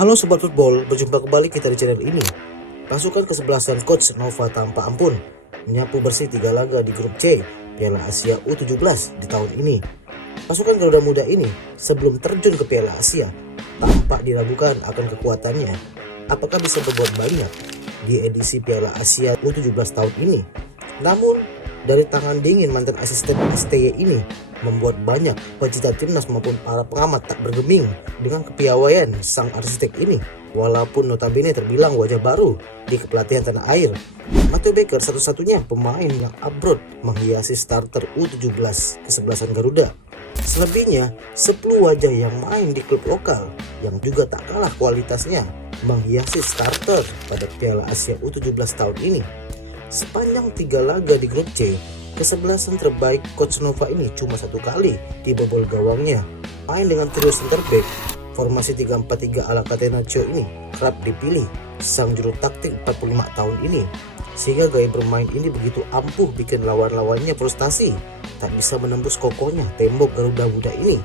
Halo Sobat Football, berjumpa kembali kita di channel ini. Pasukan kesebelasan Coach Nova tanpa ampun menyapu bersih 3 laga di grup C Piala Asia U17 di tahun ini. Pasukan Garuda Muda ini sebelum terjun ke Piala Asia tampak diragukan akan kekuatannya. Apakah bisa berbuat banyak di edisi Piala Asia U17 tahun ini? Namun dari tangan dingin mantan asisten STY ini membuat banyak pecinta timnas maupun para pengamat tak bergeming dengan kepiawaian sang arsitek ini. Walaupun notabene terbilang wajah baru di kepelatihan tanah air, Matteo Baker satu-satunya pemain yang abroad menghiasi starter U17 kesebelasan Garuda. Selebihnya 10 wajah yang main di klub lokal yang juga tak kalah kualitasnya menghiasi starter pada Piala Asia U17 tahun ini. Sepanjang 3 laga di grup C, kesebelasan terbaik Coach Nova ini cuma 1 kali dibobol gawangnya. Main dengan trio center back, formasi 3-4-3 ala Catenaccio ini kerap dipilih sang juru taktik 45 tahun ini. Sehingga gaya bermain ini begitu ampuh bikin lawan-lawannya frustasi, tak bisa menembus kokohnya tembok Garuda Muda ini.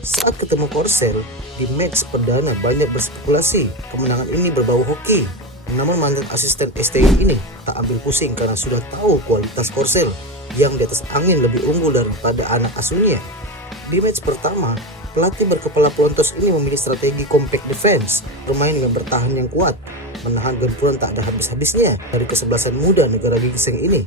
Saat ketemu Korsel di match perdana banyak berspekulasi kemenangan ini berbau hoki. Namun mantan asisten STY ini tak ambil pusing karena sudah tahu kualitas Korsel yang di atas angin lebih unggul daripada anak asuhnya. Di match pertama, pelatih berkepala pelontos ini memilih strategi compact defense, bermain dengan bertahan yang kuat, menahan gempuran tak ada habis-habisnya dari kesebelasan muda negara gingseng ini.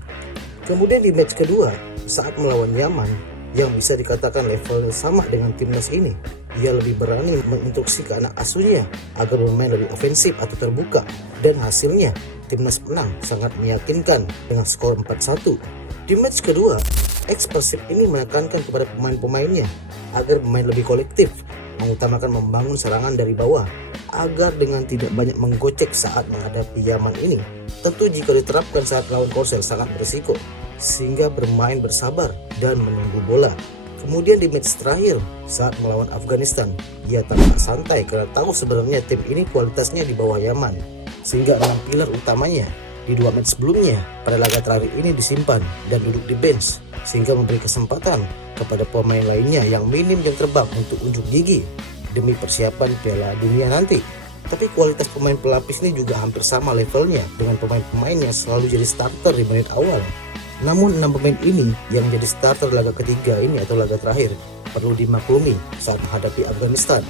Kemudian di match kedua, saat melawan Yaman yang bisa dikatakan levelnya sama dengan timnas ini, ia lebih berani menginstruksi ke anak asuhnya agar bermain lebih ofensif atau terbuka, dan hasilnya timnas menang sangat meyakinkan dengan skor 4-1. Di match kedua, ex-Persib ini menekankan kepada pemain-pemainnya agar bermain lebih kolektif, mengutamakan membangun serangan dari bawah agar dengan tidak banyak menggocek saat menghadapi Yaman ini. Tentu jika diterapkan saat lawan Korsel sangat berisiko, sehingga bermain bersabar dan menunggu bola. Kemudian di match terakhir saat melawan Afghanistan, ia tampak santai karena tahu sebenarnya tim ini kualitasnya di bawah Yaman, sehingga 6 pilar utamanya di 2 match sebelumnya pada laga terakhir ini disimpan dan duduk di bench, sehingga memberi kesempatan kepada pemain lainnya yang minim jam terbang untuk unjuk gigi demi persiapan Piala Dunia nanti. Tapi kualitas pemain pelapis ini juga hampir sama levelnya dengan pemain-pemain yang selalu jadi starter di menit awal. Namun 6 pemain ini yang jadi starter laga ketiga ini atau laga terakhir perlu dimaklumi saat menghadapi Afghanistan.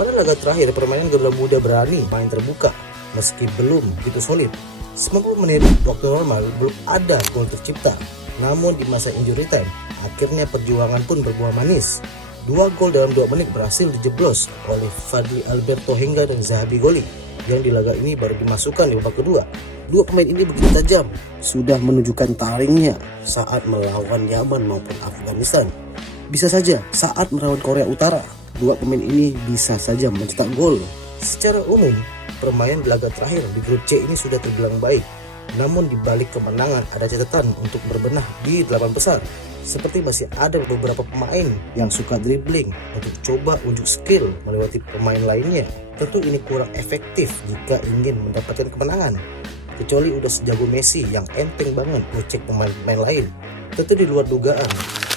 Pada laga terakhir permainan Garuda Muda berani main terbuka meski belum begitu solid. 90 menit waktu normal belum ada gol tercipta. Namun di masa injury time akhirnya perjuangan pun berbuah manis. 2 gol dalam 2 menit berhasil dijeblos oleh Fadli Alberto Hengga dan Zahabi Goli yang di laga ini baru dimasukkan di babak kedua. 2 pemain ini begitu tajam, sudah menunjukkan taringnya saat melawan Yaman maupun Afghanistan. Bisa saja saat melawan Korea Utara, 2 pemain ini bisa saja mencetak gol. Secara umum, permainan di laga terakhir di grup C ini sudah terbilang baik. Namun di balik kemenangan ada catatan untuk berbenah di 8 besar. Seperti masih ada beberapa pemain yang suka dribbling untuk coba unjuk skill melewati pemain lainnya. Tentu ini kurang efektif jika ingin mendapatkan kemenangan. Kecuali udah sejago Messi yang enteng banget ngecek pemain-pemain lain. Tentu di luar dugaan,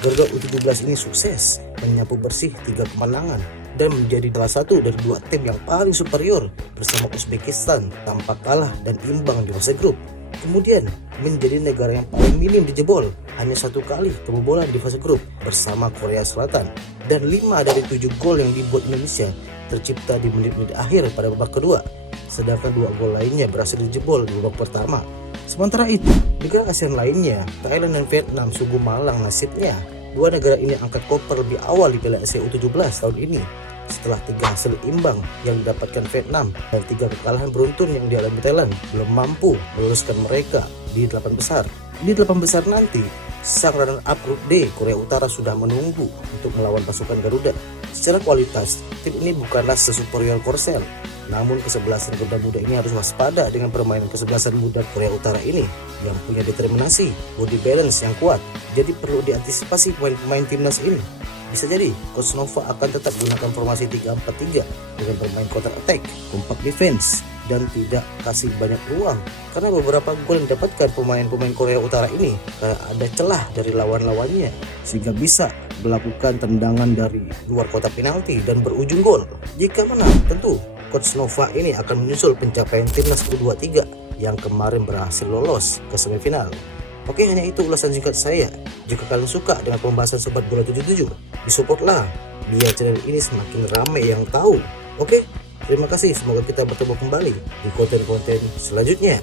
Garuda U17 ini sukses menyapu bersih 3 kemenangan dan menjadi salah satu dari 2 tim yang paling superior bersama Uzbekistan tanpa kalah dan imbang di fase grup. Kemudian menjadi negara yang paling minim dijebol, hanya 1 kali kebobolan di fase grup bersama Korea Selatan, dan 5 dari 7 gol yang dibuat Indonesia tercipta di menit-menit akhir pada babak kedua, sedangkan 2 gol lainnya berhasil dijebol di babak pertama. Sementara itu, negara ASEAN lainnya, Thailand dan Vietnam sungguh malang nasibnya. 2 negara ini angkat koper lebih awal di Piala Asia U17 tahun ini setelah 3 hasil imbang yang didapatkan Vietnam dan 3 kekalahan beruntun yang dialami Thailand belum mampu meloloskan mereka di 8 besar. Di 8 besar nanti, sang runner-up grup D Korea Utara sudah menunggu untuk melawan pasukan Garuda. Secara kualitas, tim ini bukanlah sesuperior Korsel. Namun kesebelasan Garuda Muda ini harus waspada dengan permainan kesebelasan muda Korea Utara ini yang punya determinasi, body balance yang kuat. Jadi perlu diantisipasi pemain-pemain timnas ini. Bisa jadi Coach Nova akan tetap gunakan formasi 3-4-3 dengan bermain counter attack, compact defense, dan tidak kasih banyak ruang. Karena beberapa gol yang didapatkan pemain-pemain Korea Utara ini karena ada celah dari lawan-lawannya, sehingga bisa melakukan tendangan dari luar kotak penalti dan berujung gol. Jika menang, tentu Coach Nova ini akan menyusul pencapaian timnas U23 yang kemarin berhasil lolos ke semifinal. Oke, hanya itu ulasan singkat saya. Jika kalian suka dengan pembahasan Sobat Bola 77, disupport biar channel ini semakin ramai yang tahu. Oke, terima kasih. Semoga kita bertemu kembali di konten-konten selanjutnya.